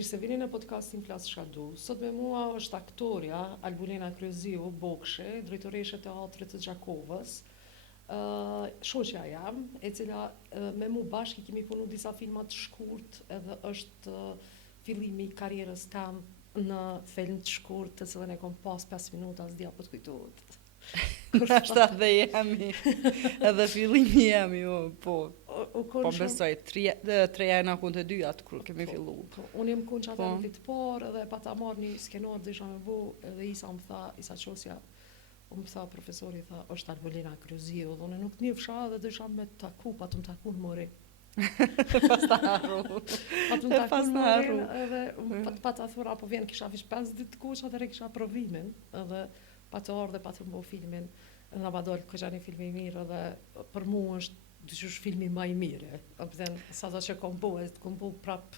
Mirë se vini në podcastin Flas Shadu. Sot me mua është aktorja Albulena Kryeziu Bokshe, drejtoresha e teatrit të Gjakovës. Shoqja jam, e cila me mu bashkë kemi punu disa filma të shkurt, edhe është fillimi i karrierës tam në film të shkurt, të cilën e kom pas 5 minuta, s'dia po të kujtohet. Ashta dhe jemi, edhe fillimi jemi, po besoj, treja e na kunë të dy atë kur kemi fillu. Unë jem kunë që atë në vitë parë, edhe pa ta marrë një skenor dhe isha me bu, edhe Isa më tha, Isa Qosja, më tha profesori, tha, është Albulena Kryeziu, dhe unë nuk njëfsha dhe dhe isha me taku, pa të më taku në mori. Pas të harru. Pa të më taku në mori, edhe pa të thura, po vjen kisha vish 5 ditë të kuq, atëre kisha provimin, edhe pa të orë dhe pa të mbo filmin, edhe pa dollë këgja një filmi mirë, edhe për mu është dyqysh filmi ma i mire. Sa të që kom bo prap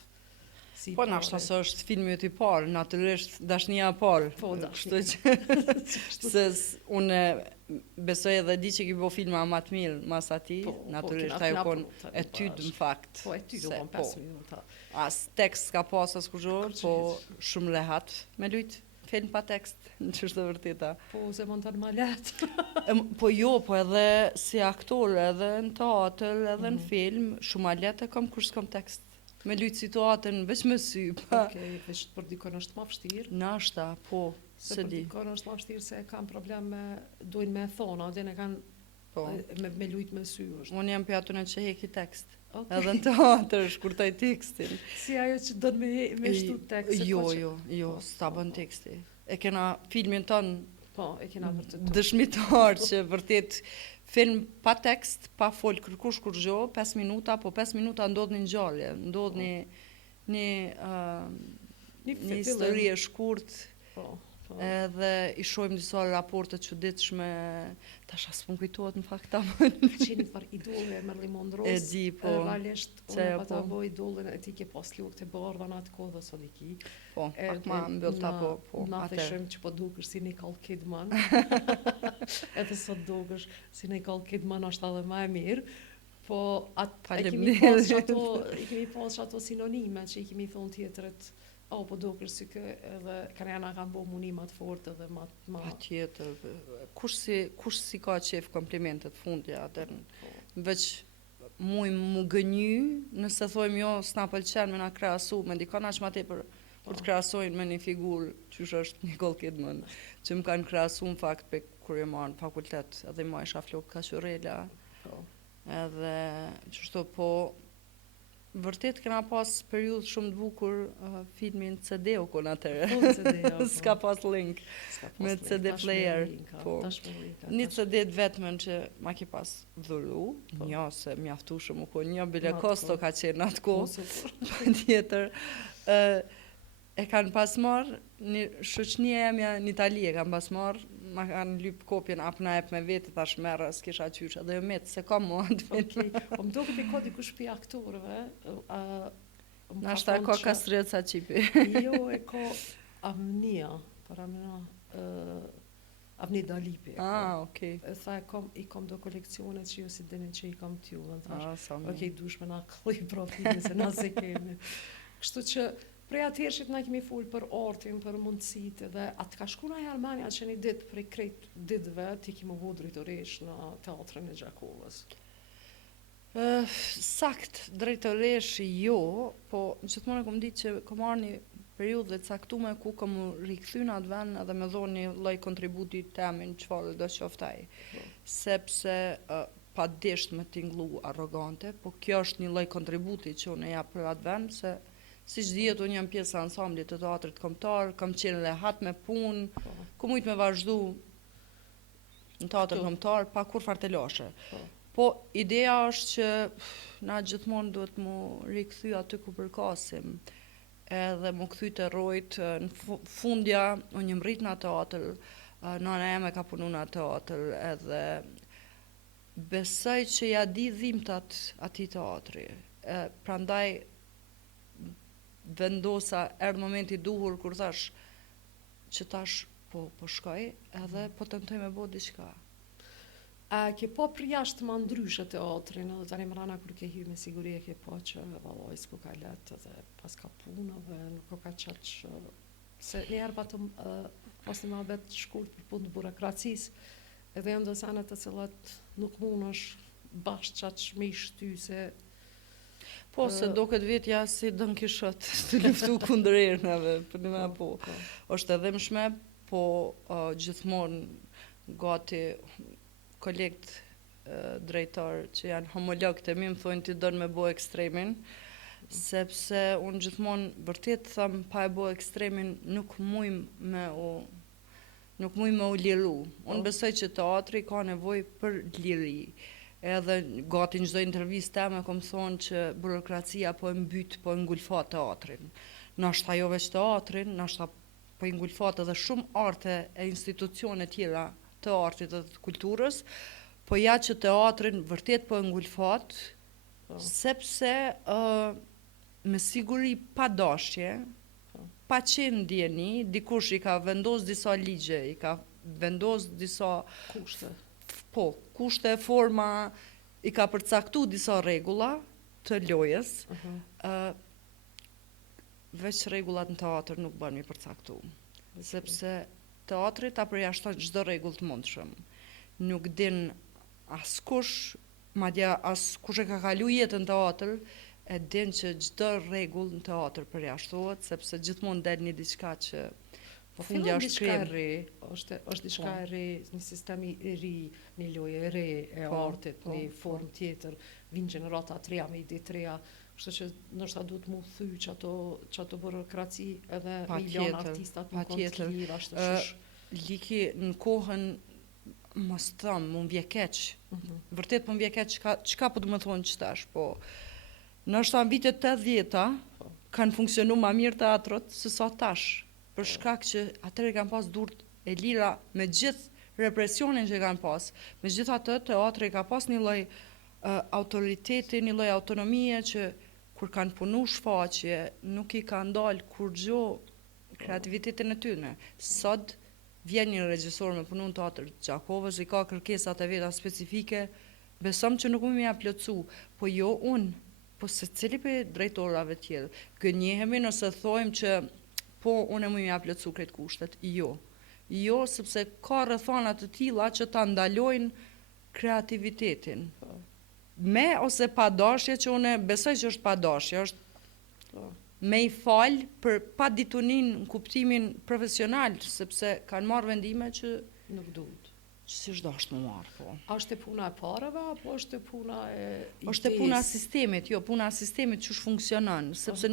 si po nashta se është filmi i parë, natyrisht dashnia e parë. Po, kështu që se unë besoj edhe di që ki bo filma ma të mirë mas ati, natyrisht ajo kon etyd në fakt. Po, etyd u kon 5 minuta. As tekst ka pas as kurgjohë, po shumë lehat me lujt. Film pa tekst, në që është të vërtita. Po, se mund të në malet. Po jo, po edhe si aktor, edhe në teatr, edhe në film, shumë malet e kam kur s'kam tekst. Me lujtë situatën, veç me sy. Okej, veç për dikon është ma vështirë. Nashta, po, se për dikon është ma vështirë se kam problem me, dojnë me thona, dhe ne kanë me lujtë me sy është. Unë jam për atune që heki tekst. Edhe në teatr, shkurtaj tekstin. Si ajo që dënë me shtu tekst? Jo, s'ta bën teksti. E kena filmin tonë, po, e kena vërtet dëshmitar që vërtet film pa tekst, pa fol kërkush kur gjo, 5 minuta, po 5 minuta ndodh një ngjarje, ndodh një histori e shkurt. Edhe i shojmë disa raporte çuditshme, tash as s'm kujtohet në fakt ta më. Qeni far idole Marilyn Monroe. E di, po. Realisht, unë pa ta boj idolën e ti ke pas lukë të bardha në atë kohë dhe sot i ki. Po, pak ma mbyll ta, po. Na theshëm që po dukesh si Nicole Kidman. Edhe sot dukesh si Nicole Kidman është edhe më e mirë. Po, e kemi pas ato sinonime që i kemi thonë tjetërit. Po dukesh si kë, edhe kanë kanë bo munimat fort edhe ma... Pa tjetër, kush si ka qef komplimentet fundja, veç mu gënyu, nëse thojmë jo, s'na pëlqen me na krahasu, me dikon aq ma tepër për të krahasojnë me një figurë, qysh është Nicole Kidman, që më kanë krahasu në fakt për kur e marrë në fakultet, edhe ma isha flok kaqurela, edhe qështu po, vërtet kena pas periudhë shumë të bukur filmin CD-u kon atëre. S'ka pas link me CD player. Një CD të vetmen që ma ki pas dhuru, një se mjaftu shumë u kon, një bile kosto ka qenë atë kohë, pa tjetër. E kanë pas marrë, një shoqënia emja në Itali e kanë pas marrë, ma kanë lyp kopjen apna ep me vete, thash merë, s'kisha qysh, edhe jo metë, se kam mua të vetë. O më duket i ka dikush pi aktorëve. Nashta ka Kastreca Qipi. Jo, e ka Amnia, Avni Dalipi. Okej. Tha i kam do koleksionet që ju si dini që i kam t'ju, dhe thash, okej, dush me na kloj profilin, se na se kemi. Kështu që, prej atërshit na kemi full për artin, për mundësit, dhe atë ka shku na i Armania që një ditë prej krejt ditëve, ti ki më hu drejtoresh në teatrin e Gjakovës. Sakt, drejtoresh jo, po gjithmonë e kom ditë që kom marrë një periudhë të caktume ku kom rikthy në atë vend edhe me dhonë një lloj kontributi temin çfarë do qoftaj. Sepse pa desht me tinglu arrogante, po kjo është një lloj kontributi që unë jap për atë vend, se si që dhjetë, unë jam pjesë e ansamblit të teatrit kombëtar, kam qenë lehat me punë, ku mujtë me vazhdu në teatr kombëtar, pa kur fartelashe. Po, ideja është që na gjithmonë duhet mu rikthy aty ku përkasim, edhe mu kthy të rojt, në fundja, unë jam rrit në teatr, nëna eme ka punu në teatr, edhe besoj që ja di dhimbtat atij teatri. Prandaj vendosa erdh momenti duhur kur thash që tash po shkoj edhe po tentoj me bë diçka. A ke po për jashtë më ndryshe teatrin, edhe tani mrana kur ke hyrë me siguri e ke po që vallai s'ku ka letë edhe pas ka punëve, nuk o ka qaq se njerë patëm pas një mabet shkurt për punë të burokracisë, edhe janë dësanet të cilat nuk mund është bashkë qaq me i shty se Po, se do këtë vetja si Don Kishot të luftu kundër ernave, për një me po. Është edhe mshme, po gjithmonë gati kolegët drejtar që janë homolog të mi më thonë ti donë me bo ekstremin, sepse unë gjithmonë vërtet thëmë pa e bo ekstremin nuk mujmë me u liru. Unë besoj që teatri ka nevoj për liri. Edhe gati në çdo intervistë teme kom thonë që burokracia po e mbyt, po e ngulfat teatrin. Nashta jo veç teatrin, nashta po e ngulfat edhe shumë arte e institucione tjera të artit dhe të kulturës, po ja që teatrin vërtet po e ngulfat, sepse me siguri pa dashje, pa qenë ndjeni, dikush i ka vendos disa ligje, i ka vendos disa kushte, forma, i ka përcaktu disa regula të lojës, veç regullat në teatr nuk bën mi përcaktu, sepse teatri ta përjashton çdo rregull të mundshëm. Nuk din askush, madje askush e ka kalu jetën teatr, e din që çdo rregull në teatr përjashtohet, sepse gjithmonë del një diçka që Po fundja është diçka e re, është diçka e re, një sistem i ri, një lojë e re e artit, një formë tjetër, vinë gjenerata të reja me ide të reja, kështu që ndoshta duhet mu thy çato burokraci edhe milion artistat më kontlira, ashtu shush. Liki në kohën mos thëmë, më vje keq. Vërtet më vje keq çka po të më thonë që tash, po ndoshta në vitet 80-ta kanë funksionu ma mirë teatrot se sa tash. Për shkak që atëre kanë pas durt e lira me gjithë represionin që kanë pas. Me gjithë atë, teatri ka pas një lloj autoriteti, një lloj autonomie që kur kanë punu shfaqje, nuk i ka ndalë kur gjo kreativitetin e tyre. Sot vjen një regjisor me punu në teatr Gjakovës, i ka kërkesat e veta specifike, besom që nuk më ja plotsu, po jo unë, po se cili për drejtorave tjerë. Gënjehemi nëse thojmë që po unë më ja plotsu këtë kushtet, jo, sepse ka rrethana të tilla që ta ndalojnë kreativitetin. Me ose pa dashje, që unë besoj që është pa dashje, është me i falë për pa ditunin në kuptimin profesional, sepse kanë marrë vendime që nuk duhet. Që si është më marrë, po. A është e puna e pareve, apo është e puna e idejës? Është e puna e sistemit, jo, puna e sistemit që funksionon, sepse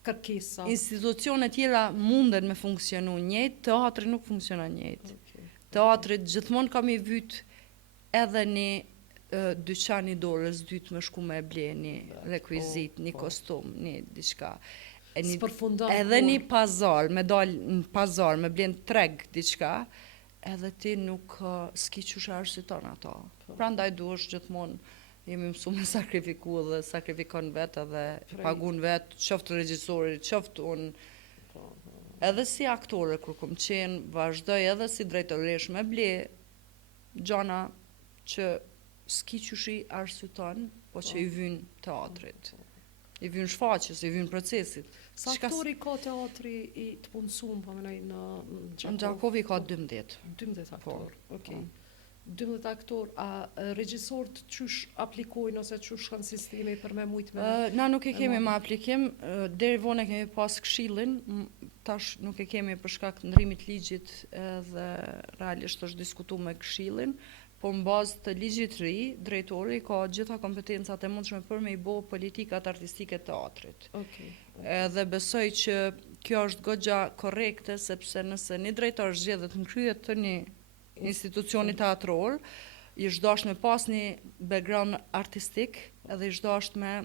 kërkesa. Institucionet tjera munden me funksionu njëjtë, teatri nuk funksionon njëjtë. Teatri gjithmonë kam i vyt edhe një dyqan i dorës dytë me shku me ble një rekvizit, një kostum, një diçka. Edhe një pazar, me dal në pazar, me ble në treg diçka, edhe ti nuk s'ki qysh arsyton ato. Prandaj duhesh gjithmonë jemi mësu me sakrifiku dhe sakrifikon vetë edhe pagun vetë, qoftë regjisorit, qoftë unë. Edhe si aktore, kur kom qenë, vazhdoj edhe si drejtoresh me ble gjana që s'ki qyshi arsyton, po që i vynë teatrit. I vynë shfaqjes, i vynë procesit. Sa aktori ka teatri i të punësum, po menoj në Gjakov? Në Gjakovi ka 12. 12 aktor, okej. 12 aktor, a regjisorët qysh aplikojnë ose qysh kanë sistemi për me mujtë me... Na nuk e kemi me aplikim, deri vonë kemi pas këshillin, tash nuk e kemi për shkak të ndrimit ligjit edhe realisht është diskutu me këshillin, po në bazë të ligjit ri, drejtori ka gjitha kompetencat e mundshme për me i bo politikat artistike të teatrit. Edhe besoj që kjo është goxha korrekte, sepse nëse një drejtor zgjedhet në krye të një institucioni teatror, i zhdasht me pas një background artistik, edhe i zhdasht me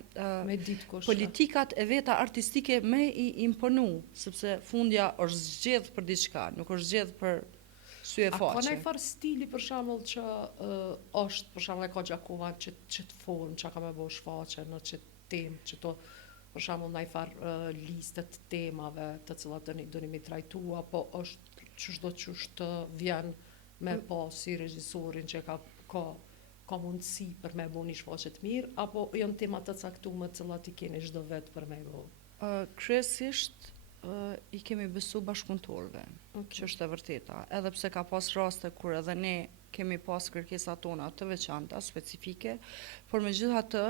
politikat e veta artistike me i imponu, sepse fundja është zgjedh për diçka, nuk është zgjedh për sy e faqe. A ka nëjë farë stili për shembull që është, për shembull e ka Gjakova që të formë, që ka me bo shfaqe në që temë, që to, për shembull nëjë farë listet temave të cilat do një mi trajtu, apo është qështë do qështë të vjen me pa si regjisorin që ka mundësi për me bo një shfaqje të mirë, apo janë tema të caktuara të cilat I keni çdo vet për me bo? Kryesisht I kemi besu bashkëpunëtorëve, që është e vërteta, edhe pse ka pas raste kur edhe ne kemi pas kërkesat tona të veçanta, specifike, por megjithatë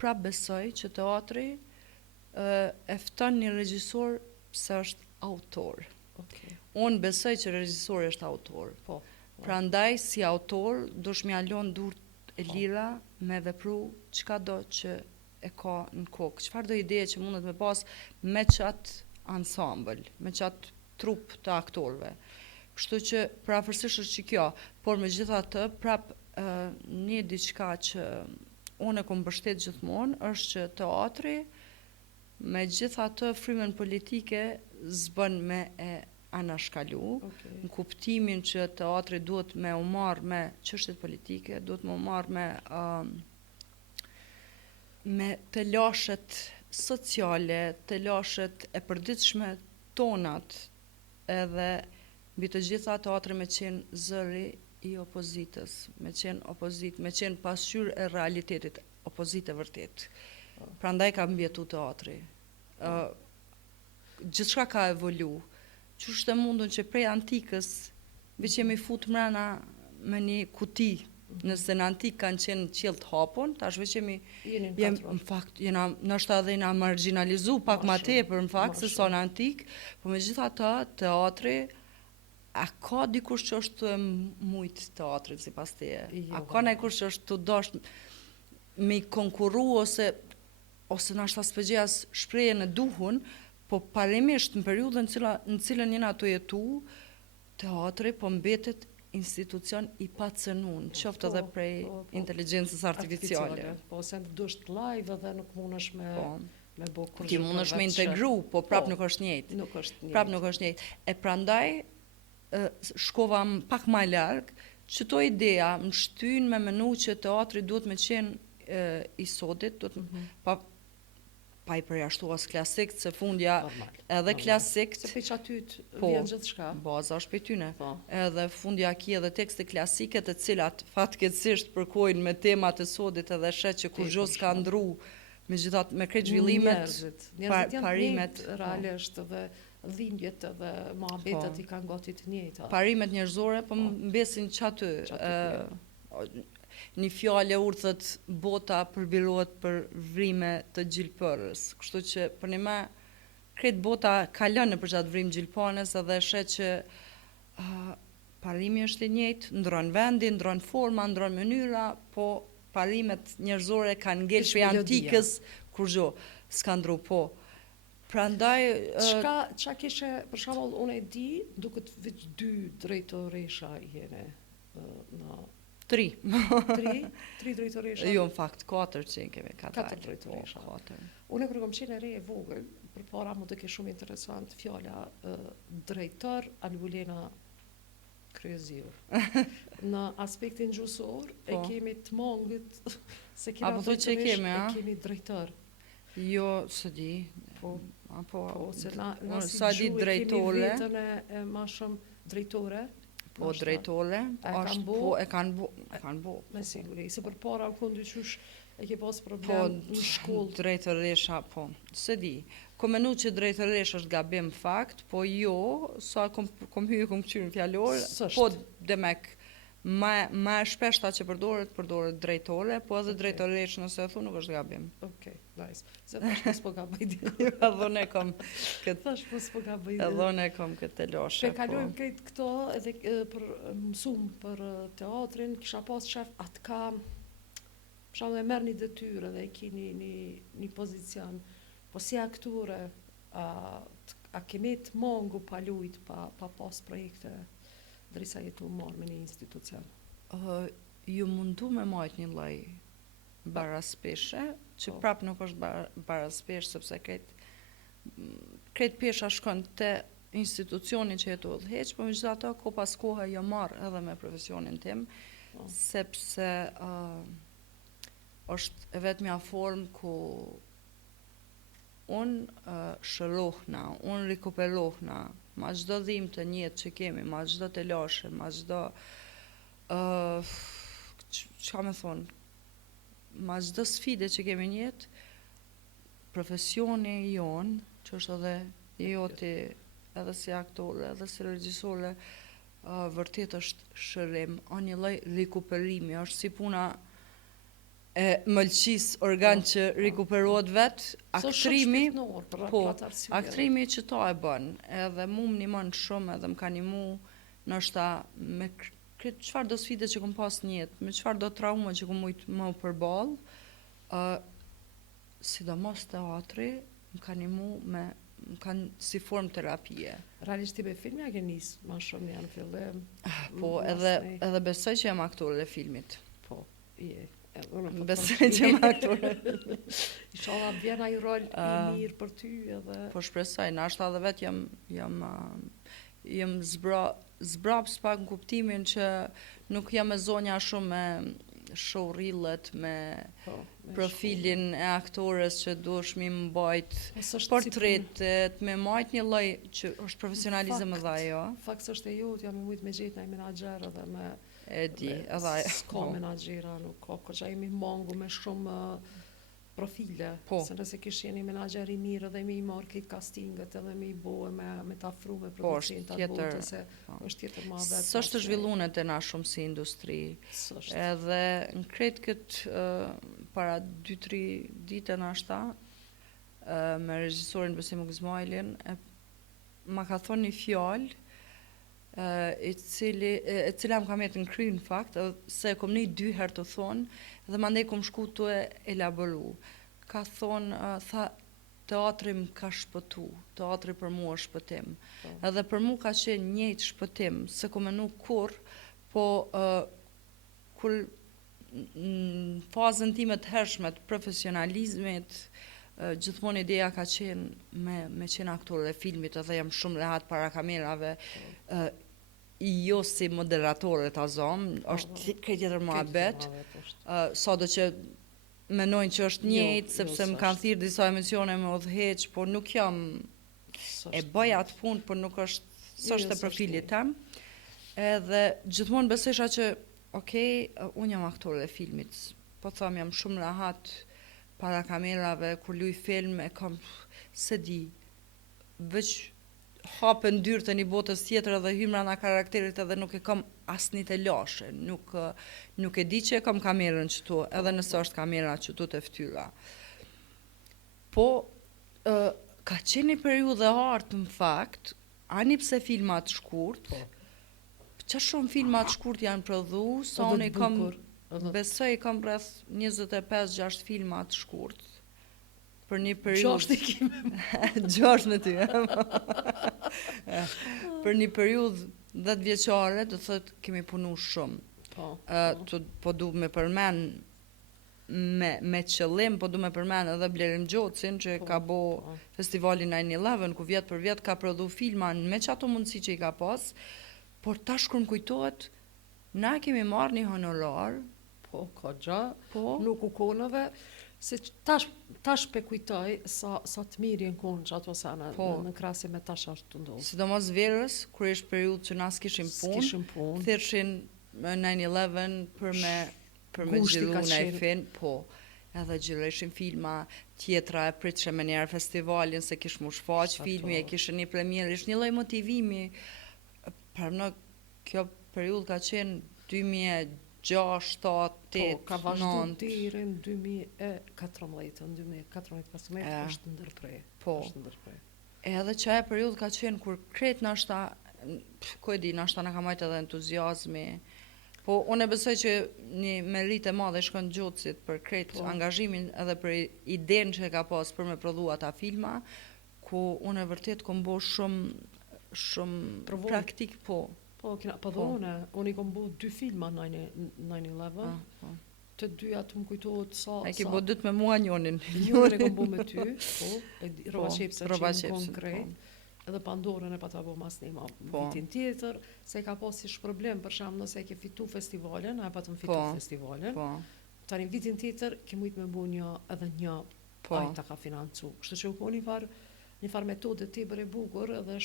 prap besoj që teatri e fton një regjisor pse është autor. Okay. Unë besoj që regjisori është autor. Po. Prandaj si autor dush m'ia lën durt e lira me vepru çkado që e ka në kokë. Çfarë do ide që mundet me pas me qatë ensemble, me qatë trup të aktorëve. Kështu që prapërsisht është që kjo, por megjithatë prap një diçka që unë e kom mbështet gjithmonë është që teatri megjithatë frymën politike s'bën me e anashkalu, në kuptimin që teatri duhet me u marrë me çështjet politike, duhet me u marrë me të lashet sociale, të lashet e përditshme tonat, edhe mbi të gjitha teatri me qenë zëri I opozitës, me qenë opozit, me qenë pasqyrë e realitetit, opozitë e vërtet. Prandaj ka mbjetu teatri. Gjithçka ka evolu. Qështë e mundun që prej antikës veç jemi fut mrena me një kuti, nëse në antik kanë qenë qiell të hapun, tash veç jemi në fakt jena ndoshta edhe na marginalizu pak më tepër në fakt se sa në antik, por megjithatë teatri a ka dikush që është të mujt teatrit sipas teje? A ka ndonjëkush që është të dosh me konkurru ose ndoshta spegjas shprehjen e duhun, po parimisht në periudhën në cilën jena të jetu, teatri po mbetet institucion I pacënun, qoftë edhe prej inteligjencës artificiale. Po, se dusht live edhe nuk mundesh me bo kurrë. Ti mundesh me integru, po prap nuk është njëjtë. Nuk është njëjtë. Prap nuk është njëjtë. E prandaj shkova pak më larg, që to ideja më shtyn me menu që teatri duhet me qenë I sodit, duhet pa I përjashtu as klasik, se fundja edhe klasik. Se për që atyt vjen gjithçka. Baza është për tyne. Edhe fundja ki edhe tekste klasike të cilat fatkeqësisht përkojnë me temat e sodit edhe shet që kur gjos ka ndru me krejt zhvillimet, parimet. Realisht edhe dhimbjet edhe mohabetet I kanë gati të njëjta. Parimet njerëzore, po mbesin çaty. Një fjalë urthët bota përbirohet për vrime të gjilpërës. Kështu që për një kretë bota kalon për gjatë vrim gjilpanës edhe shet që parimi është I njëjtë, ndron vendi, ndron forma, ndron mënyra, po parimet njerëzore kanë ngel prej antikës kur s'ka ndru po. Prandaj çka kishe për shembull unë e di, duket veç 2 drejtoresha jene në 3 drejtoresha? Jo, në fakt, 4 që kemi 4 drejtoresha. Unë kur kom qenë e re e vogël, përpara mu të ke shumë interesant fjala drejtor Albulena Kryeziu. Në aspektin gjuhësor e kemi të mangët se kemi drejtoresh, e kemi drejtor. Jo, së di. Po, se na sa di drejtore. Kemi vetën e ma shumë drejtore. Po drejtore, e kanë bo. Me siguri, se për para u kondyqysh e ke pas problem në shkollë. Drejtoresha, po, se di. Kom menu që drejtoresha është gabim fakt, po jo, sa kom hyrë, kom qyrë në fjallor, po demek, ma shpeshta që përdoret drejtore, po edhe drejtoresh nëse e thu nuk është gabim. Okej, nice. Se tash pos po gabaj dhe. Edhe ne kom këtë loshe. Pe kalojmë këtë këto edhe për mësum për teatrin, kisha pas qef atë ka, shallë e merë një detyrë edhe e ki një pozicion, po si aktore, a kemi të mongu pa lujt, pa pas projekte, drisa jetu marrë me një institucion? Ju mundu me majt një lloj baraspeshe, që prap nuk është baraspesh, sepse krejt pesha shkon te institucioni që jetu udhëheq, po megjithatë ko pas koha jo marr edhe me profesionin tim, sepse është e vetmja formë ku unë shërohna, unë rikuperohna ma çdo dhimbje të njëjtë që kemi, ma çdo të lashe, ma çdo çka më thon, ma çdo sfide që kemi në jetë, profesioni jon, që është edhe joti edhe si aktore, edhe si regjisore, vërtet është shërim, o një lloj rikuperimi, është si puna e mëlçis organ që rikuperohet vet, aktrimi, aktrimi që ta e bën, edhe mu më nimon shumë, edhe më ka nimu ndoshta me këtë çfarë do sfide që kom pas në jetë, me çfarë do trauma që kom mujt më përball, sidomos teatri më ka nimu me më kanë si formë terapie. Realisht ti me filmi a ke nis ma shumë janë fillim? Po, edhe besoj që jam aktore e filmit. Po, je. Besoj që jam aktore. Inshallah vjen ai rol i mirë për ty edhe... Po shpresoj, nashta edhe vet jam zbraps pak në kuptimin që nuk jam e zonja shumë me showreellet, me profilin e aktores që duhesh mi mbajt portretet, me mbajt një lloj që është profesionalizëm edhe ajo. Fakt është e jot, jam i mujt me gjetë një menaxher edhe me e di, edhe ajo. S'ka menaxhera, nuk ka, që jemi mangu me shumë profile. Se nëse kish jeni menaxher i mirë edhe mi marr këtë castinget edhe mi bohe me ta afru me producentat bote, se është tjetër ma vetë. S'është zhvilluar te na shumë si industri. Edhe në kretë këtë para 2-3 ditë nashta me regjisorin Besim Gzmailin ma ka thonë një fjalë e cila më ka metë në kry në fakt, se kom një 2 herë të thonë, dhe mandej kom shku të elaboru. Ka thonë, tha, teatri më ka shpëtu, teatri për mua është shpëtim. Edhe për mua ka qenë njëjtë shpëtim, se kom menu kur, po kur në fazën time të hershme të profesionalizmit, gjithmonë ideja ka qenë me qenë aktore e filmit, edhe jam shumë rehat para kamerave, jo si moderatore ta zomë, është këtë tjetër muhabet, sado që menojnë që është njëjtë, sepse më kanë thirrë disa emisione me udhëheq, por nuk jam e bëj atë punë, por nuk është e profilit tem. Edhe gjithmonë besesha që, okej, unë jam aktore e filmit, po thëmë jam shumë rahat para kamerave, kur luj film, e kam, se di, veç hapën dyrë të një botës tjetër edhe hymra nga karakterit edhe nuk e kam asnjë të lashe, nuk e di që e kam kamerën qëtu, edhe nëse është kamera qëtu të ftyra. Po, ka qenë një periudhë e hartë në fakt, ani pse filmat shkurt, që shumë filmat shkurt janë prodhu, sa unë i kam, besoj i kam rreth 25-6 filmat shkurt, për një periudhë... 6 i kime. 6 në ty. Për një periudhë 10 vjeçare, do thotë kemi punu shumë. Po du me përmen me qëllim, po du me përmen edhe Blerim Gjocin, që ka bo festivalin 9/11, ku vjet për vjet ka prodhu filma me që ato mundësi që i ka pas, por tash kur më kujtohet, na kemi marrë një honorar. Po, ka gja, nuk u konëve, se tash pe kujtoj sa të mirë jenë konë që ato sana në krasi me tash është të ndohë. Sidomos verës, kur ishtë periudhë që na s'kishim punë, thërshin 9/11 për me gjiru në e fin, po, edhe gjirëshin filma, tjetra e pritëshe me njerë festivalin, se kishë mu shfaq filmi, e kishë një premier, ishtë një lloj motivimi, për në kjo periudhë ka qenë 2006, 7, 8, ka vazhdu deri në 2014, në 2014-2015 është ndërprej. Po, edhe që e periudhë ka qenë kur kretë nashta, ko e di, nashta në ka majtë edhe entuziasmi, po unë e besoj që një merit e madhe shkon Gjocit për kretë angazhimin edhe për idenë që e ka pas për me prodhu ata filma, ku unë e vërtet kom bo shumë praktik, po. Po dhe unë i kom bo 2 filma 9/11, të dyja të më kujtohet sa... E ki bo 2 me mua njonin. Njonin e kom bo me ty, Roba Qepse që në konkret, edhe Pandorën e pa ta bo mas një vitin tjetër, se ka pas ish problem, për shamë nëse ke fitu festivalin, a pa të më fitu festivalin, tani vitin tjetër, ke mujt me bo edhe një ajta ka financu. Kështë që u ko një farë metode të i bërë e bugur, edhe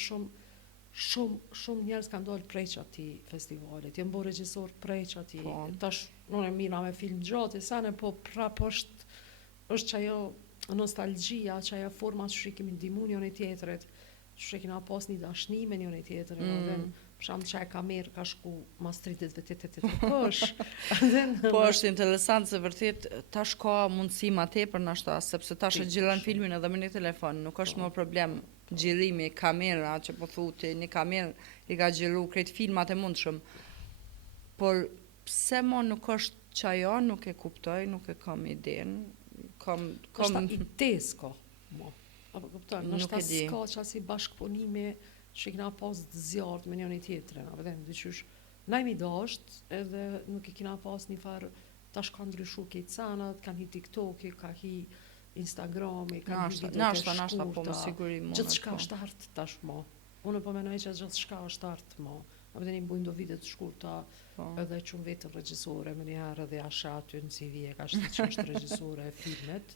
shumë njerëz kanë dalë prej çati festivalit. Jem bërë regjisor prej çati. Po. Tash unë mira me film gjatë sana, po prap është çajo nostalgjia, çajo forma që kemi ndihmuar njëri tjetrit, që kemi pas një dashni me njëri tjetrin, edhe për shembull çaj kamerë ka shku mastritit vetë kosh. Po është interesant se vërtet tash ka mundësi ma tepër nashta, sepse tash e gjillan filmin edhe me një telefon, nuk është më problem gjillimi, kamera, që po thuti, një kamerë i ka gjillu krejt filmat e mundshëm. Por pse mo nuk është çajo, nuk e kuptoj, nuk e kam iden. Nështë i tesko, mo. Apo kupton, nështë s'ka qasi bashkëpunime që kina pas zjarët me njëri tjetrin, apo dhe dyqysh, na imi dasht, edhe nuk i kina pas një farë, tash ka ndryshu kejt sanat, kanë hi TikTok-i, ka hi Instagram-i, kanë hi videote Nashta, po më siguri mund. Gjithë shka është artë tash, mo. Unë po menoj që gjithë shka është artë, mo. Apo dhe një bujnë do videt të shkurta, edhe që unë vetën regjisore, me njëherë edhe asha aty në CV e ka shtë që është regjisore e filmet,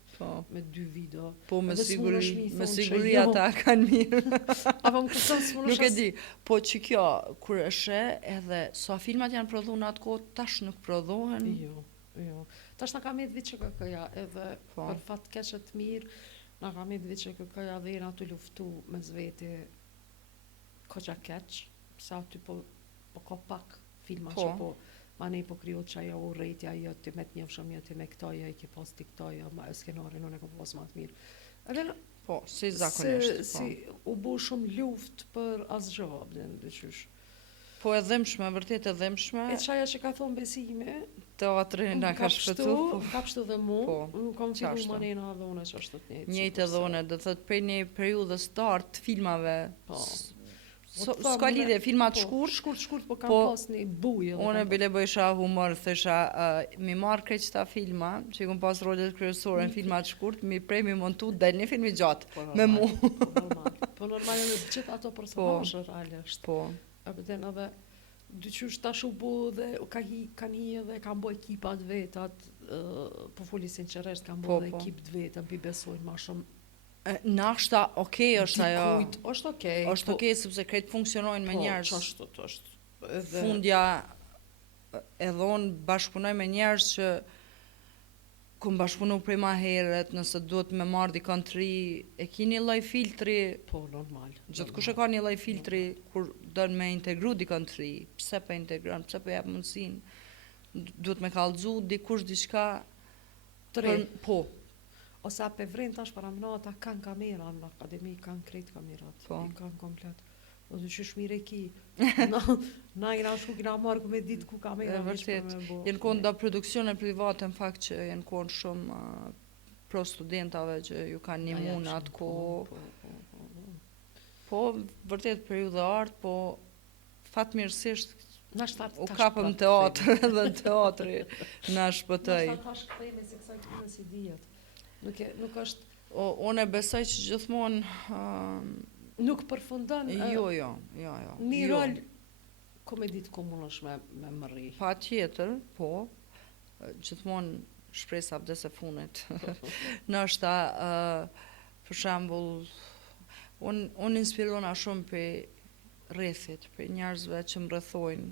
me 2 video. Po, me siguri ata kanë mirë. Apo më këtën së më nuk e di, po që kjo, kur është edhe, sa filmat janë prodhu në atë kohë, tash nuk prodhohen? Jo. Tash na ka me dhvi që këja, edhe për fat keqet mirë, na ka me dhvi që këja dhe jena të luftu me zveti koqa keq, sa aty po ka pak filma që po ma ne po kryo që ajo u rejtja jo të met njëfshëm jo të me këtoja i ke pas të këtoja ma skenarin unë e kom pas ma të mirë. Edhe po, si zakonisht. Si u bu shumë luft për asgjë, dyqysh. Po e dhemshme, vërtet e dhemshme. E qaja që ka thonë Besime, teatri na ka shpëtu. Ka pështu dhe mu, nuk kam fillu manena dhe une që është të njëjtë. Njëjtë edhe une, dhe thët prej një periudhës start filmave. S'ka lidhje, filmat shkurt, po kam pas një bujë. Unë bile bëjsha humor, thësha, mi marrë krejt qëta filma, që i kom pas rolet kryesore në filmat shkurt, mi prej mi montu dhe një film i gjatë, me mu. Po normal edhe gjithë ato personazhe realisht. Po. Apëten edhe, dyqysh tash u bu dhe kanë hi edhe kanë bo ekipat vetat, po foli sinqeresht kanë bo dhe ekip të vetën, pi besojnë ma shumë. Nashta, okej është ajo. Është okej. Është okej, sepse krejt funksionojnë me njerëz. Po, është. Fundja, edhe unë bashkëpunoj me njerëz që kum bashkëpunu prej ma herët, nëse duhet me marrë dikon të ri, e ki një lloj filtri. Po, normal. Gjithkush e ka një lloj filtri kur don me integru dikon të ri. Pse po integron, pse po jap mundësinë? Duhet me kallëzu dikush diçka të re. Po. Ose ape vren tash para mnata kanë kamera në akademi, kanë krejt kamerat, i kanë komplet. O dhe që shmire ki, na i rashu kina marrë me ditë ku kamera vërtet, jenë konë da produksione private në fakt që jenë konë shumë pro studentave që ju kanë një munë atë ko. Po, vërtet periudhë artë, po fatmirësisht u kapëm teatr edhe në teatri na shpëtoj. Nashta tash këthejme se kësaj kime si dijet. Nuk është... Unë e besoj që gjithmonë... Nuk përfundon... Jo. Një rol komedit ku mund është me mëri. Pa tjetër, po. Gjithmonë shpresa vdes e funit. Nashta, për shembull, unë inspirona shumë për rrethit, për njerëzve që më rrethojnë.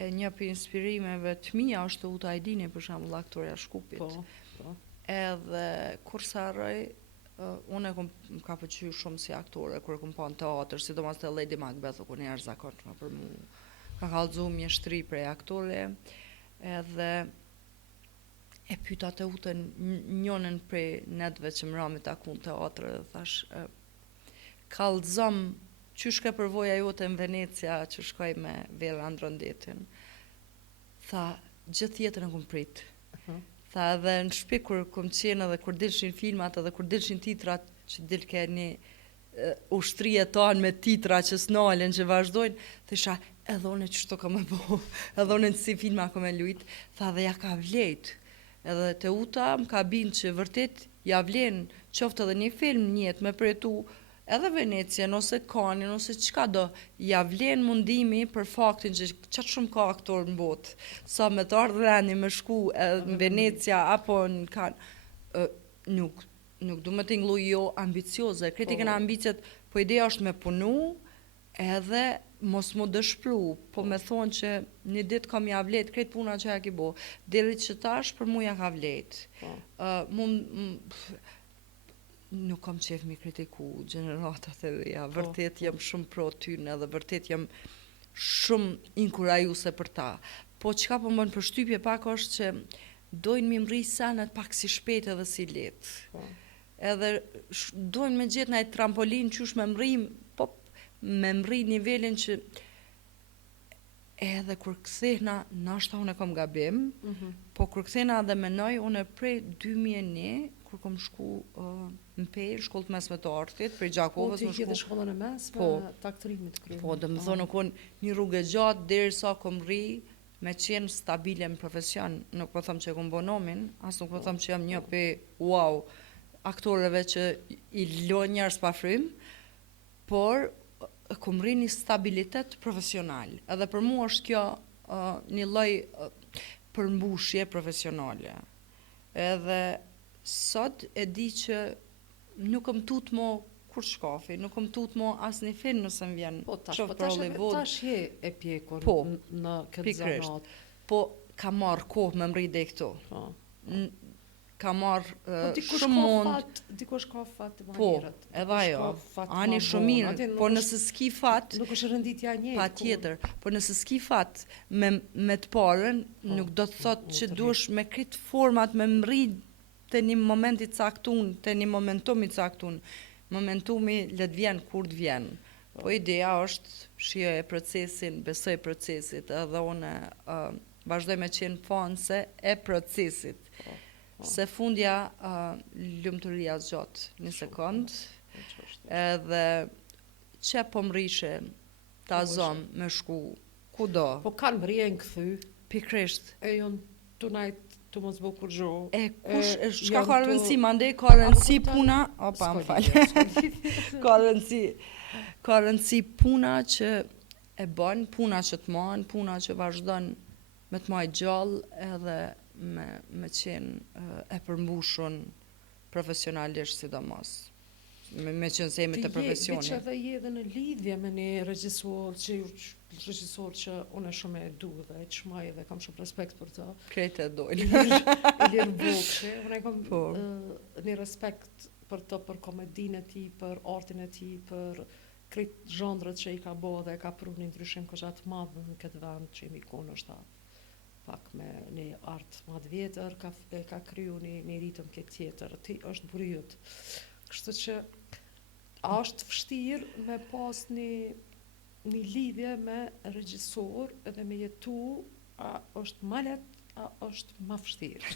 E një për inspirimeve të mia është Uta Ajdini, për shembull, aktoreja Shkupit. Po. Edhe kur sa rroj, unë më ka pëlqyer shumë si aktore, kur e kom pa në teatr, sidomos te Lady Macbeth, ku një jashtëzakonshme për mua. Ka kallëzu mjeshtri prej aktore, edhe e pyeta te Utën njënën prej netve që më rami taku në teatr, dhe thash, kallëzom, qysh ka përvoja jote në Venecia, që shkoj me Vera Androndetin. Tha, gjithë jetën e kom prit. Tha edhe në shtëpi kur kom qenë edhe kur dilshin filmat edhe kur dilshin titrat që dilke një ushtrije tonë me titra që s'nalen që vazhdojnë, thësha edhe une qështu ka me bo, edhe une si filma ka me lujt, tha dhe ja ka vlejt. Edhe te Uta më ka bind që vërtet ja vlen qoftë edhe një film njët me përjetu edhe Venecien, ose Kanin, ose qka do, ja vlen mundimi për faktin që qatë shumë ka aktor në botë, sa me të ardhë reni me shku në Venecia, apo në Kan, nuk du me t'inglu jo ambicioze, kreti këna ambicjet, po ideja është me punu, edhe mos mu dëshpru, po me thonë që një ditë kam ja vlet krejt puna që ja ki bo. Deri që tash për mu ja ka vlet. Nuk kam qef mi kritiku gjeneratat edhe ja, vërtet jam shumë pro tyne edhe vërtet jam shumë inkurajuse për ta. Po çka po më bën përshtypje pak është që dojnë mi mri senet pak si shpejt edhe si letë. Edhe dojnë me gjetë në trampolin qysh me mrim, po me mri nivelin që edhe kur kthehna, nashta unë e kom gabim, po kur kthehna dhe menoj, unë prej 2001, kur kom shku në Pejë, shkollë të mesme të artit, prej Gjakovës, Po, ti ke dhe shkollën e mesme, të aktrimit krye. Po, dhe më thonë nuk unë një rrugë gjatë, derisa kom ri, me qenë stabile në profesion, nuk po thëmë që e kom bo nomin, as nuk po thëmë që jam një wow, aktoreve që i lojnë njerës pa frym, por kom ri një stabilitet profesional. Edhe për mu është kjo një lloj përmbushje profesionale. Edhe sot e di që nuk më tut mo kur shkafi, nuk më tut mo as një film nëse më vjen. Po tash je e pjekur në këtë zanat. Po ka marrë kohë me mri dhe këtu. Ka marrë shumë mund. Dikush ka fat më Po, herët. edhe ajo. Ani shumë mirë, por nëse s'ki fat, nuk është rënditja e njëjtë. Patjetër, por nëse s'ki fat me të parën, nuk do të thotë që duhesh me këtë format me mri te një moment i caktun, te një momentum i caktun. Momentumi le të vjen kur të vjen. Po ideja është shijoj procesin, besoj procesit, edhe unë vazhdoj me qenë fanse e procesit. Se fundja lumturia zgjat një sekond, edhe që po mrishe ta zom me shku kudo. Po kanë mrien këthy. Pikrisht. E jon tunajt të mos bo kur gjo. E kush, shka ka rëndësi, mandej ka rëndësi puna, opa më falë, ka rëndësi puna që e bën, puna që të man, puna që vazhdon me të majt gjallë edhe me qenë e përmbushun profesionalisht sidomos. Me qenë se jemi të profesionit. Ti që je edhe në lidhje me një regjisor që unë shumë e du dhe e qmaj dhe kam shumë respekt për të. Krejtë e dojnë. Ilir Bokshi, unë e kam një respekt për të, për komedinë e ti, për artin e ti, për krejtë zhondrët që i ka bo dhe ka pru një ndryshim këgjatë madhë në këtë vend që imi konë është pak me një art madhë vjetër, ka kryu një ritëm këtë tjetër, ti është burijut. Kështu që a është vështirë me pas një lidhje me regjisor edhe me jetu, a është ma let, a është ma vështirë.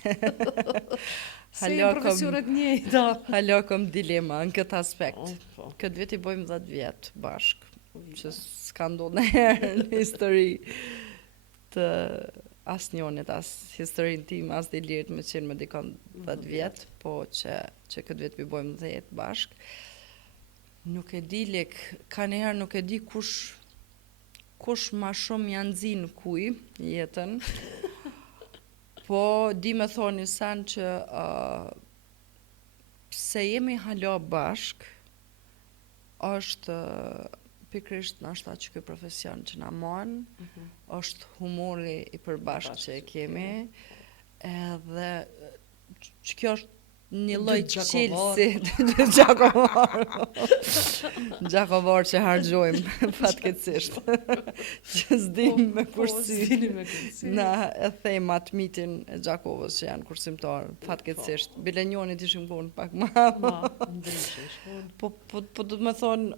Se e profesionet njëjta. Halo kom dilema në këtë aspekt. Këtë vit i bojmë 10 vjetë bashkë, që s'ka ndodhur ndonjëherë në histori të as njonit, as historinë tim, as Dilirit me qenë me dikon 10 vjetë, po që këtë vit i bojmë 10 bashkë. Nuk e di lek, ka njëherë nuk e di kush ma shumë janë zinë kuj jetën, po di me thonë një sen që pse jemi hala bashk, është pikrisht nashta që ky profesion që na mon, është humori i përbashkët që e kemi, edhe që kjo është një lloj qelsi, gjakovar që harxojmë fatkeqësisht. Që s'dim me kursi. Na e them atë mitin e Gjakovës që janë kursimtar, fatkeqësisht. Bilenjonit ishim konë pak ma ndryshe. Po do të më thonë,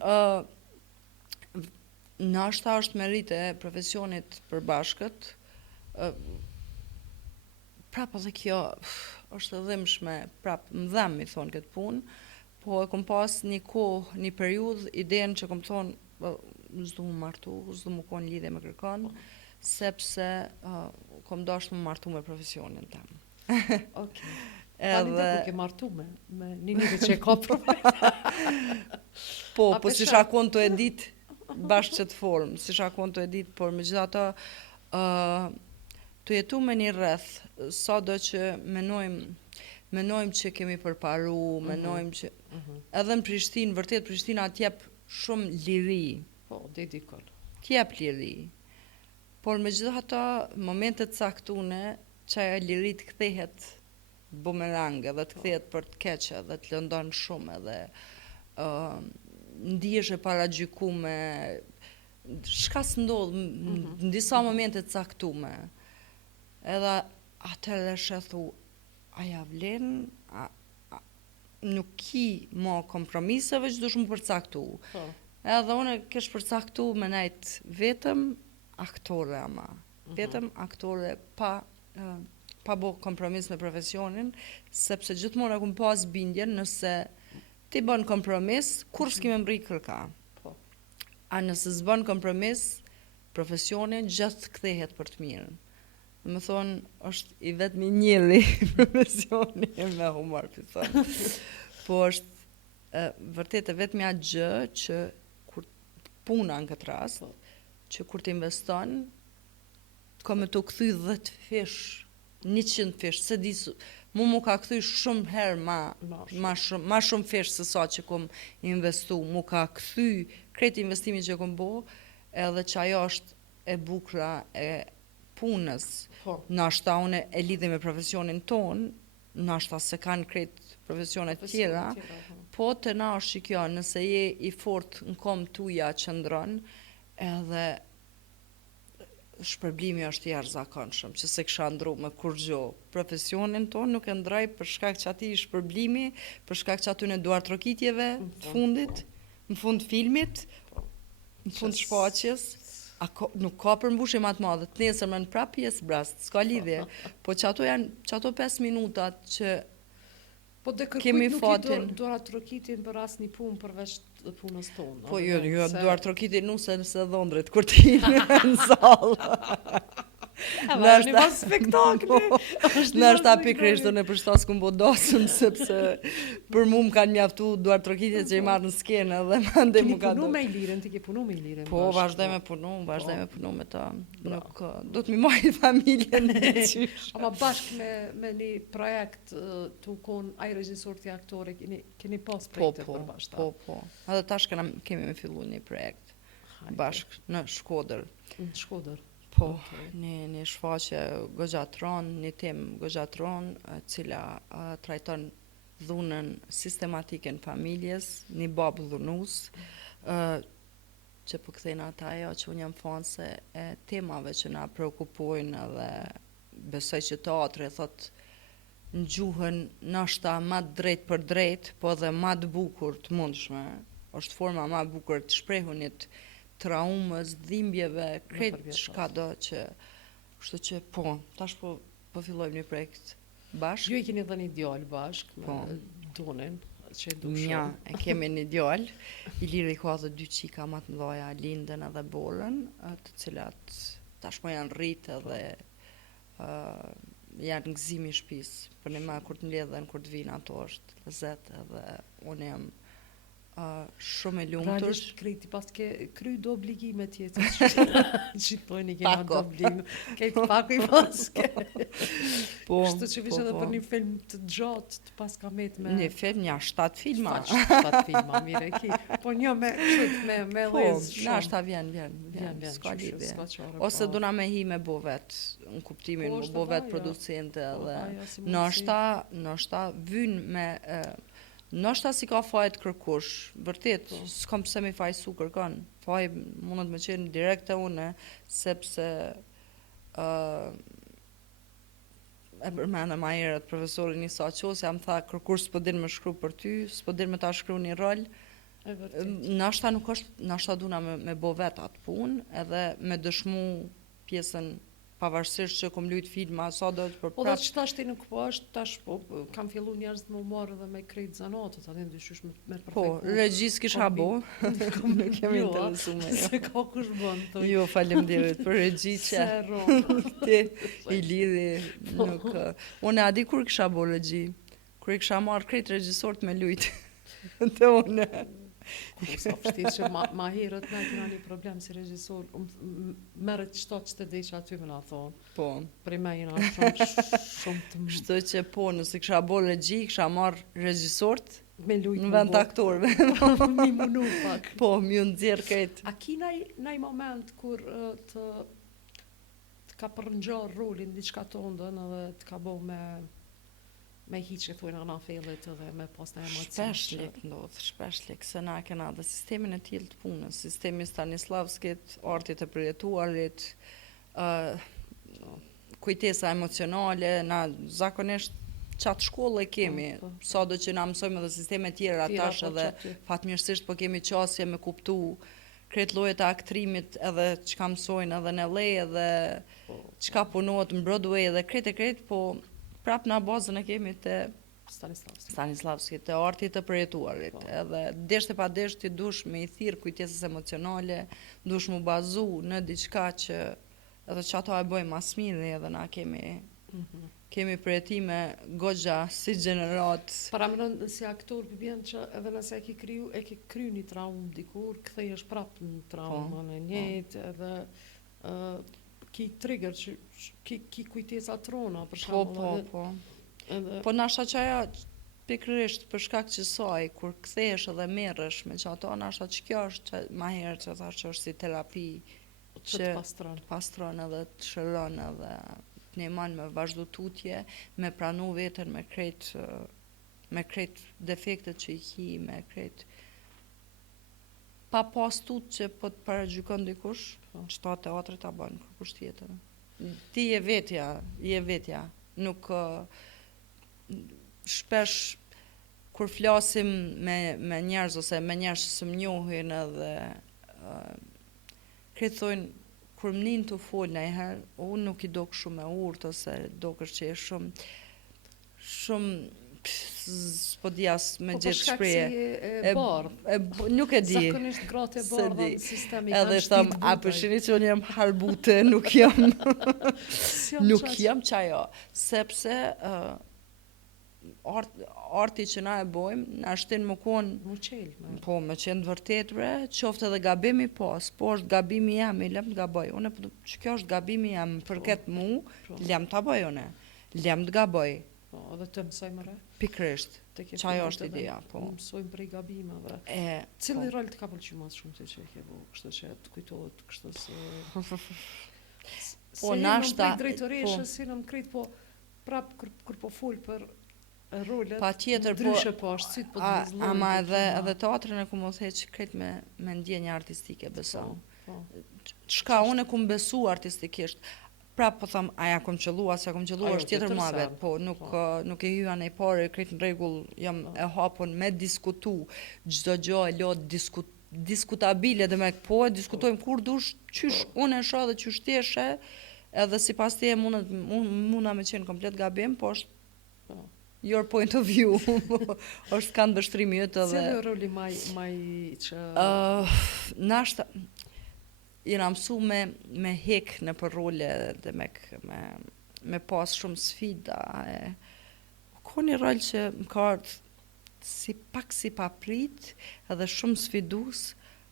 nashta është merit e profesionit përbashkët. Prapë dhe kjo është e dhimbshme, prapë më dhem i thonë këtë punë, po e kom pas një kohë, një periudhë, idenë që kom thonë, s'du më martu, s'du më konë lidhje me kërkon, sepse kom dashur më martu me profesionin tem. Okej. Tani dhe ku ke martu me një një që e ka profesion. Po si shakon të edit bashkë që të formë, si shakon të edit, por me gjitha ta, të jetu me një rreth, sa do që menojmë që kemi përparu, menojmë që... Edhe në Prishtinë, vërtet Prishtina t'jep shumë liri, Po, dedikon. t'jep liri. Por me gjitha ato momentet caktune që ajo liri të kthehet bumerang dhe të kthehet për të keqe dhe të lëndon shumë edhe ndihesh e paragjykume, shka s'ndodh në disa momente të caktume. Edhe atëherë shethu, a ja vlen, nuk ki ma kompromiseve që dush më përcaktu. Po. Edhe unë kesh përcaktu me najt vetëm aktore ama. Vetëm aktore pa bo kompromis me profesionin, sepse gjithmonë e kum pas bindjen nëse ti bën kompromis, kur s'ki me mbri kërka. Po. A nëse s'bën kompromis, profesionin gjithë kthehet për të mirën. Më thonë, është i vetmi njëri profesioni me humor, pëthon. Po është vërtet e vetmi atë gjë që kur puna në këtë rast, që kur të investon, ka me të kthy 10 fish, 100 fish, se di mu ka kthy shumë herë ma shumë fish se sa që kom investu, mu ka kthy krejt investimin që kom bo, edhe që ajo është e bukra e punës. Nashta unë e lidhe me profesionin ton, nashta se kanë krejt profesionet tjera, po të na është që kjo, nëse je i fort në kom tuja që ndron, edhe shpërblimi është i jashtëzakonshëm, që se kisha ndru me kur gjo. Profesionin ton nuk e ndroj për shkak që ati shpërblimi, për shkak që aty në duart trokitjeve të fundit, në fund filmit, në fund shfaqjes, nuk ka përmbushje ma të madhe, të nesër me në prap pjesë brast, s'ka lidhje, po që ato 5 minutat që po dhe kemi kërkujt fatin. nuk i duart trokitin për asnjë punë përveç punës tonë. Po jo, duart trokitin nusen se dhondret kur ti në sallë. Një pas spektakli. Nashta pikërisht unë për shtas ku mbo dasëm, sepse për mu më kanë mjaftu duart trokitjet që i marrë në skenë dhe mande mu ka do. Ti ke punu me Iliren? Po, vazhdoj me punu me ta. Nuk, do të mi marrë familjen e qysh. Ama bashkë me një projekt të kon ai regjisor të aktore, keni pas projekte për bashkë? Po. Edhe tash kemi me fillu një projekt bashkë në Shkodër. Në Shkodër? Po, një shfaqje goxhatron, një temë goxhatron, cila trajton dhunën sistematike në familjes, një babë dhunus, që përkthejnë ata ajo që unë jam fanse e temave që na preokupojnë edhe besoj që teatri thot në gjuhën nashta ma drejt për drejt, po edhe ma të bukur të mundshme, është forma ma bukur të shprehunit traumës, dhimbjeve, krejt shka do që, kështu që po, tash po fillojmë një projekt bashkë. Ju e keni dhe një djallë bashkë me Donin, që e du shumë. Nja, e kemi një djallë, Iliri ka dhe 2 qika ma të mdoja, Lindën edhe Borën, të cilat tash po janë rritë edhe janë gëzimi shpis, për një ma kur të mbledhen, kur të vinë ato është lezet edhe unë jam shumë e lumtur. Realisht krejti pas ke kry do obligime tjetës gjithojnë i kena do obligime. Kejtë paku i pas ke. Kështu që vishë edhe për një film të gjatë të pas ka met me... Një film, një 7 filma. 7 filma, mire ki. Po një me lezë shumë. Në ashta vjen, s'ka lidhje. Ose duna me hi me bo vetë, në kuptimin, me bo vetë producente dhe në ashta vynë me... Nështë si ka fajt kërkush, vërtet, s'kam pëse me fajsu kërkan. Faj mundet me qenë direkte une, sepse e përmene ma herët profesorin një sa qos, jam tha kërkush s'po din me shkru për ty, s'po din me ta shkru një rol. Nështë nuk është, nështë duna me bo vet atë pun, edhe me dëshmu pjesën pavarësisht që kom lujt filma, sa do të për prap. Po dhe që tash ti nuk po është, tash po kam fillu njerëz të më marrë dhe me krejt zanatët, atë ndyshysh me perfektu. Po, regjis kisha bo, nuk kemi interesu me jo. Se ka kush bën të. Jo, faleminderit për regji që ti i lidhi nuk... Unë adi kur kisha bo regji, kur i kisha marrë krejt regjisort me lujt, të une. Sa vështirë që ma herët na kena një problem si regjisor, merret çdo që të diç aty më na thonë. Po. Për me jena shumë të... Kështu që po, nëse kisha bo regji, kisha marrë regjisort, Me lujt në vend të aktorëve. Mi munu pak. Po, m'ju nxjerr krejt. A ki naj moment kur të ka përngjarë rolin diçka të ndën edhe të ka bo me hiqe thujnë ana fellit edhe me pas në emocion. Shpesh lek ndodh, shpesh lek, se na kena dhe sistemin e tillë të punës, sistemi Stanislavskit, artit e përjetuarit, kujtesa emocionale, na zakonisht qatë shkollë e kemi, sado që na mësojmë edhe sisteme tjera tash edhe fatmirësisht po kemi qasje me kuptu kretë llojet e aktrimit edhe çka mësojnë edhe në LA edhe çka punohet në Broadway edhe krejt, po prap na bazën e kemi te Stanislavski, te arti të përjetuarit. Edhe desht e pa desht ti dush me i thirr kujtesës emocionale, dush mu bazu në diçka që edhe që ato e bëjmë mas miri edhe na kemi përjetime goxha si gjenerat. Para mënon si aktor përbjen që edhe nëse e ke kryu një traumë dikur, kthehesh prapë në traumën e njëjtë edhe ki trigger që ki kujtesa trona për shembull. Po. Po nashta që ajo pikërisht për shkak që saj kur kthehesh edhe merresh me çato, nashta që kjo është që më herë që thash që është si terapi që pastron edhe të shëron edhe të ndihmon me vazhdu tutje, me pranu veten me krejt defektet që i ki, me krejt pa pas tut që po të paragjykon dikush, çto teatri ta bën kërkush tjetër. Ti je vetja, nuk shpesh kur flasim me njerëz ose me njerëz që më njohin edhe krejt thonë kur më nin të fol ndonjëherë, unë nuk i dok shumë e urtë ose dokësh që je shumë s'po di as me gjetë shprehje. E bardhë. Nuk e di. Zakonisht gratë e bardha në sistemi edhe thëm, a përshini që unë jam harbute, nuk jam qajo, sepse arti që na e bojmë, na shtin më konë, po me qenë vërtet bre, qoftë edhe gabimi pas, po është gabimi jam, i lem të gaboj, une që kjo është gabimi jam, përket mu, lem të aboj une, lem të gaboj. Po, edhe të mësojmë re? Pikrisht, qajo është ideja, po. Mësojmë prej gabimave. Cili rol të ka pëlqy mas shumë të që e ke bo, kështë që të kujtohet, kështë se... Po, nashta... Se hinëm prej drejtoreshës, hinëm krejt, po, prap, kur po full për rolet, ndryshe po është, si të po të vizlojnë. Ama edhe teatrin e ku më the që krejt me ndjenjë artistike, beso. Shka, unë e ku më besu artistikisht, prap po tham, aja kom qëllu, asja kom qëllu, është tjetër muhabet, po nuk e hyja nej pare, krejt në regull, jam e hapun me diskutu, gjdo gjo e lot diskutabile dhe me po, diskutojmë kur dush, qysh unë e shoh dhe qysh teshe, edhe si pas te muna me qenë komplet gabim, po është your point of view, është kanë bështrimi jëtë edhe... Cili roli maj që... Nashta... Jena mësu me hek në për role dhe me pas shumë sfida. Ko një rol që më ka ardhë pak si paprit edhe shumë sfidus,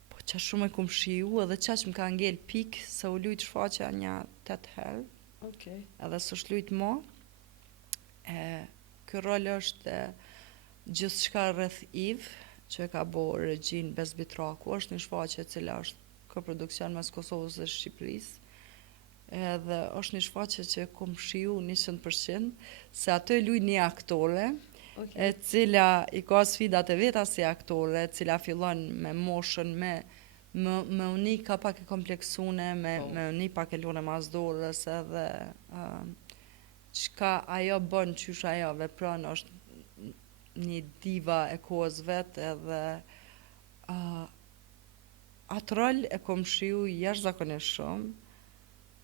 po që shumë e kumë shiu edhe që më ka ngell pik se u lujt shfaqja një 8 herë. Edhe së është lujt mo. Kjo rol është gjithë shka rreth Iv, që e ka bo Regjin Bezbitraku, është një shfaqje cila është koproduksion mes Kosovës dhe Shqipërisë. Edhe është një shfaqje që kom shiu 100%, se atë luj një aktore, e cila i ka sfidat e veta si aktore, cila fillon me moshën, me uni ka pak e kompleksune, me uni pak e lune mazdorës, edhe qka ajo bën, qysh ajo vepron, është një diva e kohës vetë, edhe atë rol e kom shiu jashtëzakonisht shumë,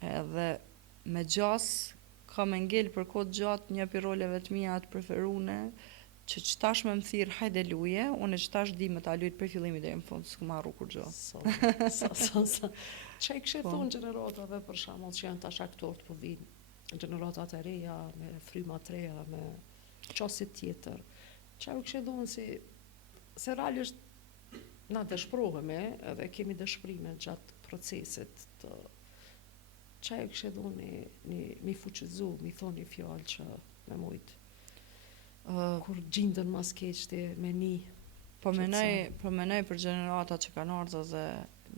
edhe me gjas ka me ngell për kohë gjatë një për roleve të mija të preferune, që qëtash me më thirë hajde luje, unë qëtash di me ta lujt për fillimi dhe në fund, s'ku marru kur gjo. Që i kështë thonë gjeneratave për shamull që janë tash aktorët po vinë, gjeneratat e reja, me fryma të reja, me qasit tjetër, që i kështë thonë se realisht na dëshprohemi edhe kemi dëshprime gjatë procesit të që e kështë dhu mi fuqizu, mi thonë një fjallë që me mujtë. kur gjindën mas keqti me një. Po menoj për gjenerata që kanë ardhur dhe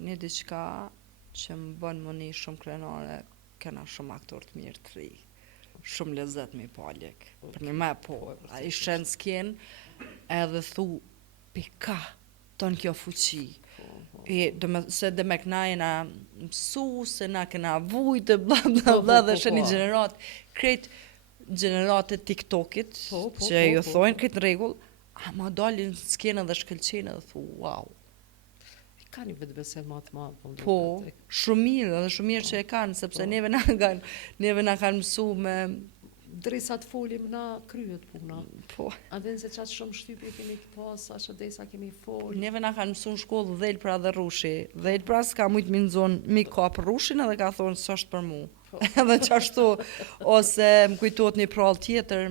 një diçka që më bën më një shumë krenare, kena shumë aktor të mirë të ri. Shumë lezet me i palek. Për një me ai shenë s'ken edhe thu pika ton kjo fuqi. Se dhe me këna jena mësu, se na kena vujtë, bla bla bla, dhe shë një gjenerat, krejt gjeneratët TikTokit, që ju thojnë, krejt në regull, ama dalin s'kene dhe shkëlqene dhe thu, wow. Ka një vetbesem më të madh. Po, shumë mirë, edhe shumë mirë që e kanë, sepse neve na kanë mësu me... Dresa të folim na kryet puna. Po. Adhen se qatë shumë shtypje kemi pas, ashtë desa kemi fol. Neve na kanë mësu në shkollë dhelpra dhe rushi. Dhelpra s'ka mujtë mi nëzon mi kap rushin edhe ka thonë së është për mu. Edhe qashtu, ose më kujtot një prall tjetër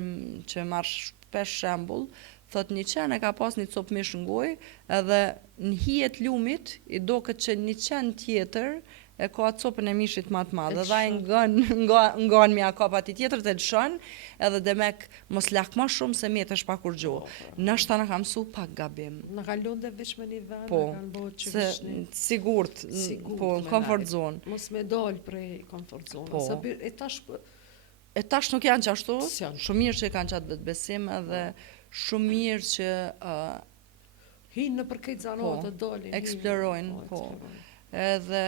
që marrë shpesh shembull, thot një qen e ka pas një copë mish në gojë, edhe në hijet lumit i do këtë që një qen tjetër e ka copën e mishit më të madhe, dhe ai ngan mi a kap ati tjetër të lëshon, edhe demek mos lak më shumë se mjetesh pa kur gjo. Nashta na ka mësu pak gabim. Na ka lënë dhe veç me një vend, po, na kanë bërë që se sigurt, po, comfort zone. Mos me dal prej comfort zone. Po. E tash nuk janë qashtu, janë. Shumë mirë që kanë qatë vetbesim edhe shumë mirë që hinë në përkejt zanotë, dolin. Eksplorojnë, po. Edhe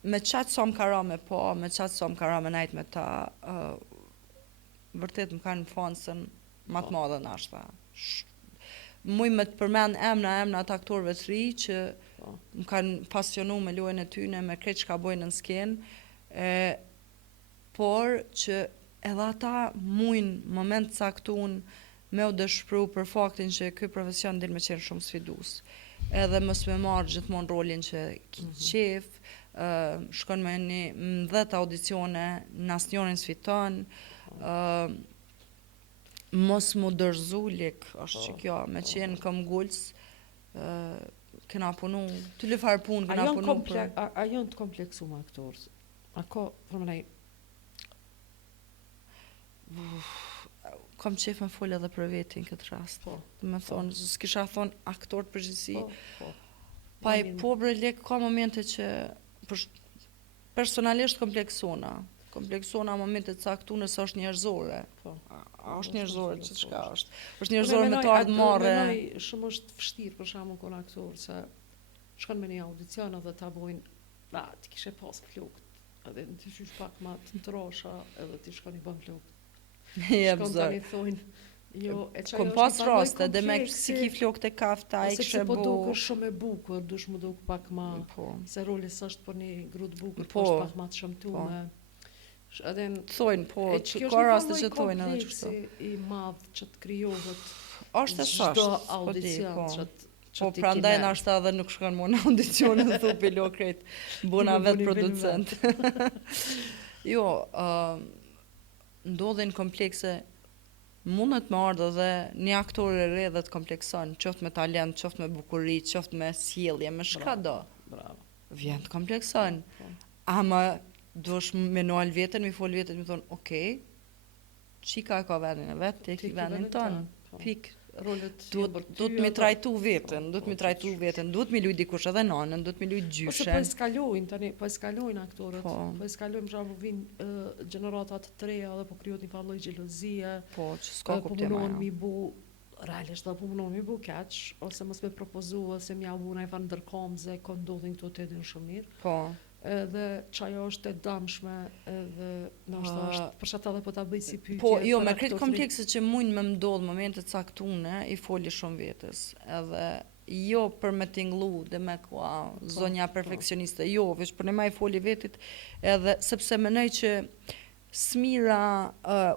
me qatë sa më kara me po, me qatë sa më kara me najtë me ta, vërtet më kanë fansën më të madhe nashta. Muj me të përmend emna të aktorëve të ri që më kanë pasionu me lojën e tyne, me krejt që ka bojnë në skenë, por që edhe ata mujnë moment caktun me u dëshpëru për faktin që ky profesion del me qenë shumë sfidus. Edhe mos me marrë gjithmonë rolin që qef, shkon me një 10 audicione, në asnjërin s'fiton, mos mu dërzu lik, është që kjo, me qenë këm gulës, kena punu, të lëfar punë, kena punu për... A janë të kompleksu më aktorës? A ka, përmënej... Kam qef me folë edhe për vetin këtë rast. Me thonë, s'kisha thonë aktor të përgjithësi. Pa i pobre lek, ka momente që personalisht kompleksona. Kompleksona momente të caktu nësë është njerëzore. A është njerëzore që çka është? Është njerëzore me të ardhë marre. Menoj shumë është vështirë për shkakun kon aktor, se shkon me një audicion edhe ta bojnë, ti kishe pas flokët, edhe ti qysh pak ma të trosha, edhe ti shkon i bën flokët. Shkon tani thonë, kom pas raste, dhe me si ki flokët e kafta, i kështë po duke shumë e bukur, dush më duke pak ma, se roli s'është për një gru të bukur, po është pak ma të shëmtume. Thojnë, po, që ka raste që thojnë edhe që kështu. I madhë që të kryohet është e sashtë, çdo audicion që po prandaj nashta edhe nuk shkon më në audicione dhe thu pilo krejt, bona vetë producent. Jo, ndodhin komplekse, mundet me ardhë dhe një aktor e re dhe të komplekson, qoftë me talent, qoftë me bukuri, qoftë me sjellje, me shka do. Vjen të komplekson. Ama duesh me nual veten, mi fol veten, mi thonë, okej, qika ka vendin e vetë, te ki vendin tonë, pik. Duhet mi trajtu veten, duhet mi luj dikush edhe nanën, duhet mi luj gjyshen. Ose po eskalojnë tani, po eskalojnë aktorët, po eskalojnë më shumë vinë gjeneratat të reja dhe po kryot një falloj gjelozie, po që s'ka kuptim ajo. Po mi bu realisht dhe po mi bu keq, ose mos me propozu, ose mi avu na i fa ndërkomze, ko ndodhin këto të edhin shumë mirë. Po. Edhe qajo është e damshme edhe nështë është për shata dhe po ta bëj si pyetje. Po, jo, me kretë komplekse që mund me mdodhë momente caktune, i foli shumë vetës. Edhe jo për me tinglu dhe me kua zonja perfekcioniste, jo, veç për në ma i foli vetit, edhe sepse menoj që smira,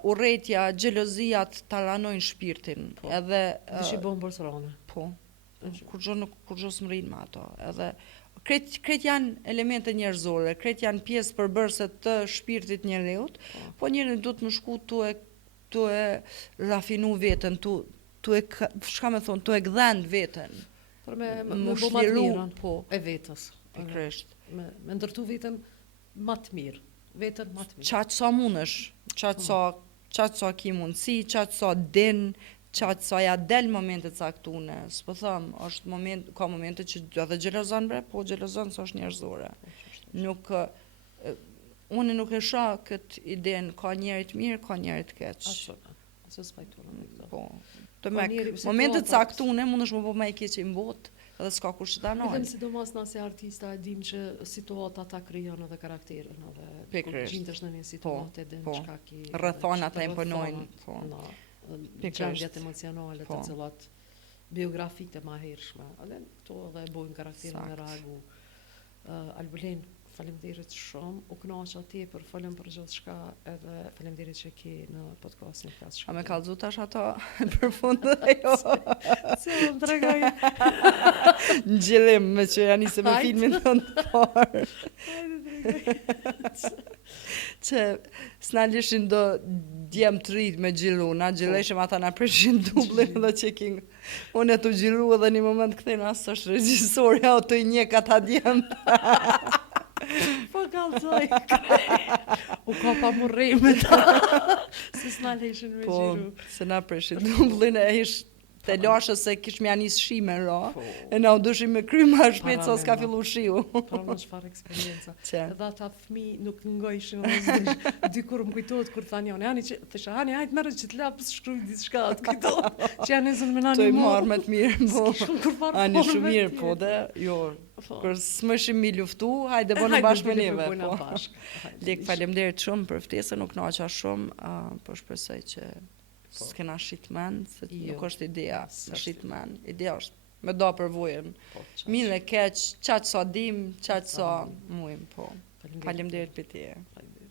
urrejtja, gjelozijat talanojnë shpirtin. Edhe... Dhe që i bon bërsërone. Po, kur gjo së më rinë me ato. Edhe... Kret janë elemente njerëzore, kret janë pjesë përbërëse të shpirtit njeriut, po njëri du të më shku tu e rafinu veten, tu e gdhend veten. Për me bo matë mirën e vetës. Pikresht. Me ndërtu veten matë mirë. Veten matë mirë. Qatë sa munësh, qatë sa ki mundësi, qatë sa din, qatë sa ja del momentet caktune, s'po thëm, ka momente që edhe gjelozon bre, po gjelozon së është njerëzore. Nuk, unë nuk e shoh këtë idenë, ka njerit mirë, ka njerit keq. Asë spajturën me këto. Po, të me momentet caktune mund është më po me i keq i mbot, edhe s'ka kur që ta Vetëm nojnë. sidomos na si artista e dim që situata ta krijon edhe karakterin edhe kur Pikërisht. gjindesh në një situatë edhe po. çka ki Rrethonat e imponojnë, po. Pikërisht. Gjendjet emocionale Po. të cilat biografitë e mahershme. Edhe këto edhe bojnë karakterin me Sakt. reagu. Albulin, faleminderit shumë, u kënaqa tepër, falem për gjithçka edhe faleminderit që ke në podcastin Flas A Shkëndijë. me kallëzu tash ato për fund jo. Se më tregoj. Në gjellim me që janë nisë me Hajde. filmin tonë të parë. Që s'na lishin do djem të rrit me gjillu, na gjilleshim ata na prishin dublin dhe checking. Unë e të gjillu edhe një moment këthejnë asë është regjisorja o të i njek ata djem. Po kallzoj. U ka pa murrimet. Se s'na leshin me Po, gjiru. se na prishin dublin e ish të lashë se kish mja njës shime ra, e na u dushim me kry ma shpejt sa s'ka fillu shiu. Pra më çfarë eksperienca. Që? Edhe ata fëmijë nuk ngojshin rrezikë. Dikur më kujtohet kur thanë janë, hani që thëshë hani hajt merr që të lapës shkruaj diçka të kujtohet. Që janë nezën me nani. Të i marrë me të mirë, po. Shumë kur marrë. Ani shumë mirë, po dhe, jo, Po. kur s'mëshim mi luftu, hajde bënë bashkë me neve. Po. Lek, falemderit shumë për ftesën, nuk naqa shumë, po shpresoj që s'kena shitmen, se Jo. nuk është ideja, S'është. me shitmen. Ideja është me do përvojën. Po, Mirë e keq, qaqë sa dim, qaqë sa mujmë, po. Faleminderit. Falemderit për tje. Faleminderit.